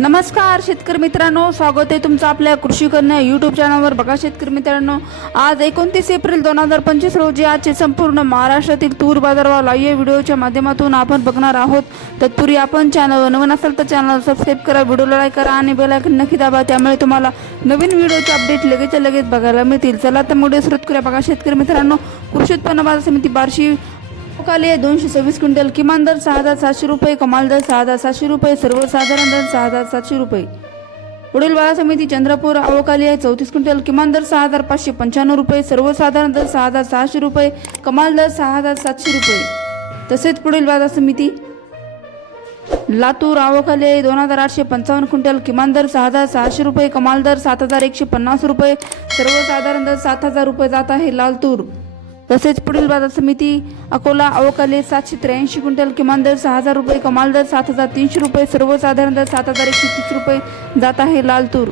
नमस्कार शेतकरी मित्रांनो. स्वागत आहे तुमचं आपल्या कृषी कन्या यूट्यूब चॅनलवर बघा शेतकरी मित्रांनो आज एकोणतीस एप्रिल दोन हजार पंचवीस रोजी आजचे संपूर्ण महाराष्ट्रातील तूर बाजारभाव लाईव्ह व्हिडिओच्या माध्यमातून आपण बघणार आहोत. तत्पूर्वी आपण चॅनलवर नवीन असाल तर चॅनल सबस्क्राईब करा व्हिडिओला लाईक करा आणि बेलायकन नक्की दाबा. त्यामुळे तुम्हाला नवीन व्हिडिओचे अपडेट लगेच लगेच बघायला मिळतील. चला तर मुळे सुरुवात करूया. बघा शेतकरी मित्रांनो कृषी उत्पन्न बाजार समिती बार्शी काले दोनशे सव्वीस क्विंटल किमान दर सहा हजार सातशे रुपये कमाल दर सहा हजार सातशे रुपये सर्वसाधारण दर सहा हजार सातशे रुपये. पुढील बाजार समिती चंद्रपूर आवकाली आहे. चौतीस क्विंटल किमान दर सहा हजार पाचशे पंच्याण्णव रुपये सर्वसाधारण दर सहा हजार सहाशे रुपये कमाल दर सहा हजार सातशे रुपये. तसेच पुढील बाजार समिती लातूर आवकाली आहे. दोन हजार आठशे पंचावन्न क्विंटल किमान दर सहा हजार सहाशे रुपये कमाल दर सात हजार एकशे पन्नास रुपये सर्वसाधारण दर सात हजार रुपये जात आहे लालतूर तसेच पुढील बाजार समिती अकोला अवकाले सातशे त्र्याऐंशी क्विंटल किमान दर सहा हजार रुपये कमाल दर सात हजार तीनशे रुपये सर्वसाधारण दर सात हजार एकशे तीस रुपये जात आहे लालतूर